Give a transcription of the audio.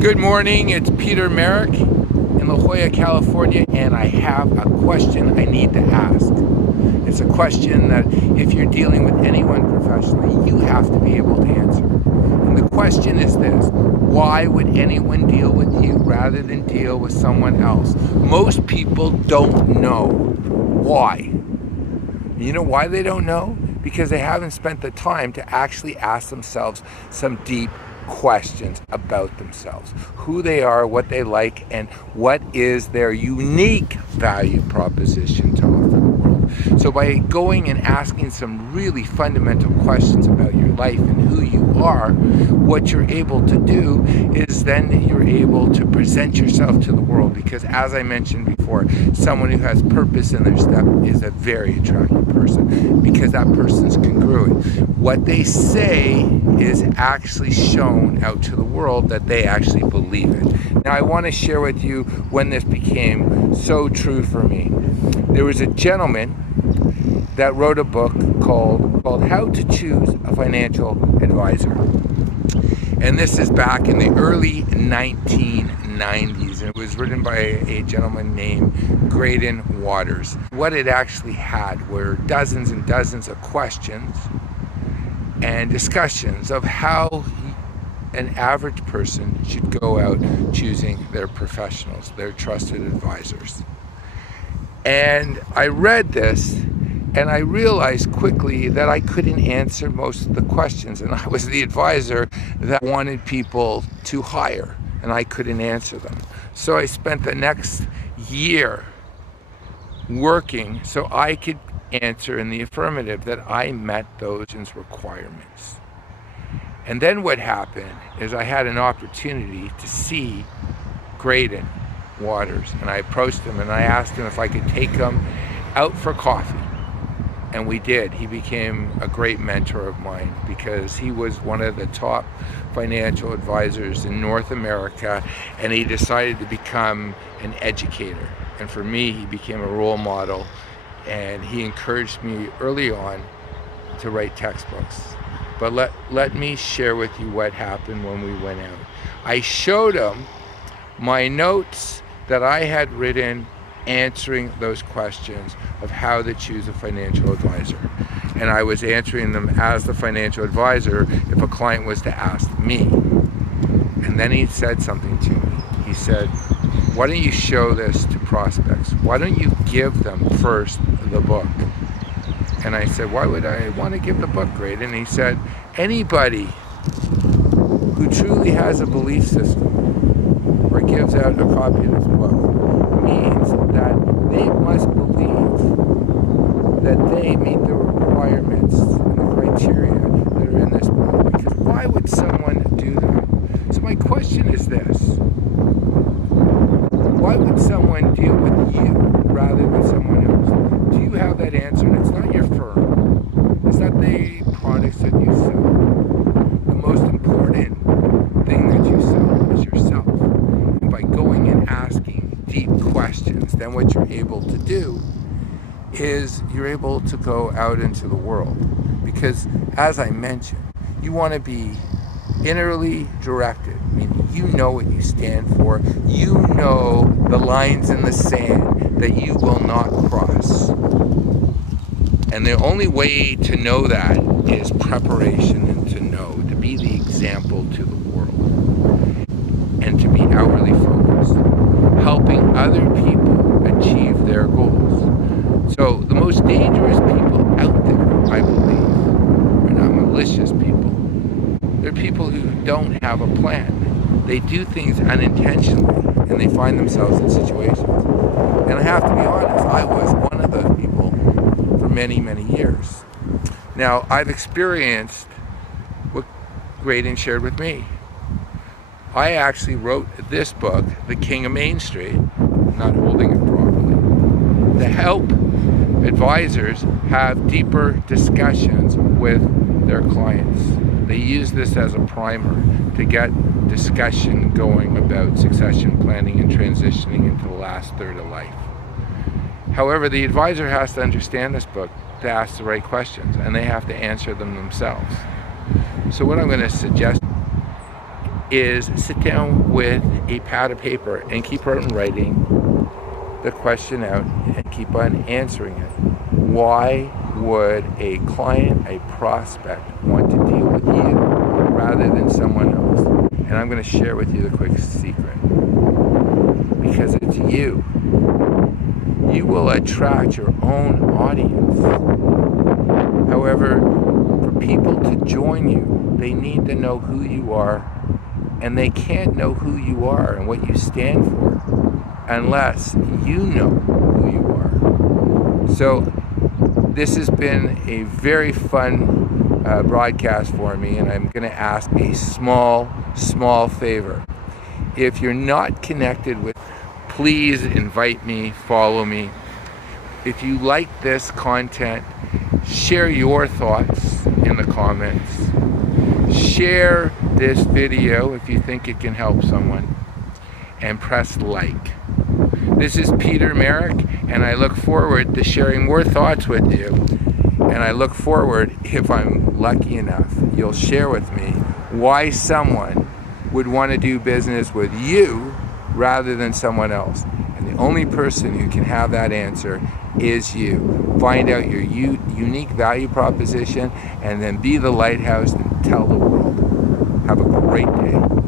Good morning, it's Peter Merrick in La Jolla, California, and I have a question I need to ask. It's a question that if you're dealing with anyone professionally, you have to be able to answer. And the question is this: why would anyone deal with you rather than deal with someone else? Most people don't know why. You know why they don't know? Because they haven't spent the time to actually ask themselves some deep questions about themselves, who they are, what they like, and what is their unique value proposition to offer the world. So by going and asking some really fundamental questions about your life and who you are, what you're able to do is then you're able to present yourself to the world, because as I mentioned before, someone who has purpose in their step is a very attractive person, because that person's congruent. What they say is actually shown out to the world that they actually believe it. Now I want to share with you when this became so true for me. There was a gentleman that wrote a book called How to Choose a Financial Advisor. And this is back in the early 1990s, and it was written by a gentleman named Graydon Waters. What it actually had were dozens and dozens of questions and discussions of how an average person should go out choosing their professionals, their trusted advisors. And I read this, and I realized quickly that I couldn't answer most of the questions, and I was the advisor that wanted people to hire, and I couldn't answer them. So I spent the next year working so I could answer in the affirmative that I met those requirements. And then what happened is I had an opportunity to see Graydon Waters, and I approached him and I asked him if I could take him out for coffee. And we did. He became a great mentor of mine because he was one of the top financial advisors in North America, and he decided to become an educator. And for me, he became a role model, and he encouraged me early on to write textbooks. But let me share with you what happened when we went out. I showed him my notes that I had written answering those questions of how to choose a financial advisor. And I was answering them as the financial advisor if a client was to ask me. And then he said something to me. He said, "Why don't you show this to prospects? Why don't you give them first the book?" And I said, "Why would I want to give the book, Graydon?" And he said, "Anybody who truly has a belief system or gives out a copy of this book means that they must believe that they meet the requirements and the criteria that are in this book. Because why would someone do that?" So my question is this: why would someone deal with you rather than someone else? Do you have that answer? And it's not your firm. It's not the products that you sell. The most important thing that you sell is yourself. And by going and asking deep questions, then what you're able to do is you're able to go out into the world. Because as I mentioned, you want to be innerly directed. I mean, you know what you stand for. You know the lines in the sand that you will not cross. And the only way to know that is preparation, and to be the example to the world, and to be outwardly focused, helping other people achieve their goals. So the most dangerous people out there, I believe, are not malicious people. They're people who don't have a plan. They do things unintentionally, and they find themselves in situations. And I have to be honest, I was one of those people for many, many years. Now, I've experienced what Graydon shared with me. I actually wrote this book, The King of Main Street, not holding it properly, to help advisors have deeper discussions with their clients. They use this as a primer to get discussion going about succession planning and transitioning into the last third of life. However, the advisor has to understand this book to ask the right questions, and they have to answer them themselves. So what I'm going to suggest is sit down with a pad of paper and keep on writing the question out and keep on answering it. Why would a client, a prospect, want to deal with you rather than someone else? And I'm going to share with you the quick secret. Because it's you. You will attract your own audience. However, for people to join you, they need to know who you are, and they can't know who you are and what you stand for unless you know who you are. So this has been a very fun broadcast for me, and I'm going to ask a small favor. If you're not connected with, please invite me, follow me. If you like this content, share your thoughts in the comments. Share this video if you think it can help someone, and press like. This is Peter Merrick, and I look forward to sharing more thoughts with you. And I look forward, if I'm lucky enough, you'll share with me why someone would want to do business with you rather than someone else. And the only person who can have that answer is you. Find out your unique value proposition, and then be the lighthouse and tell the world. Have a great day.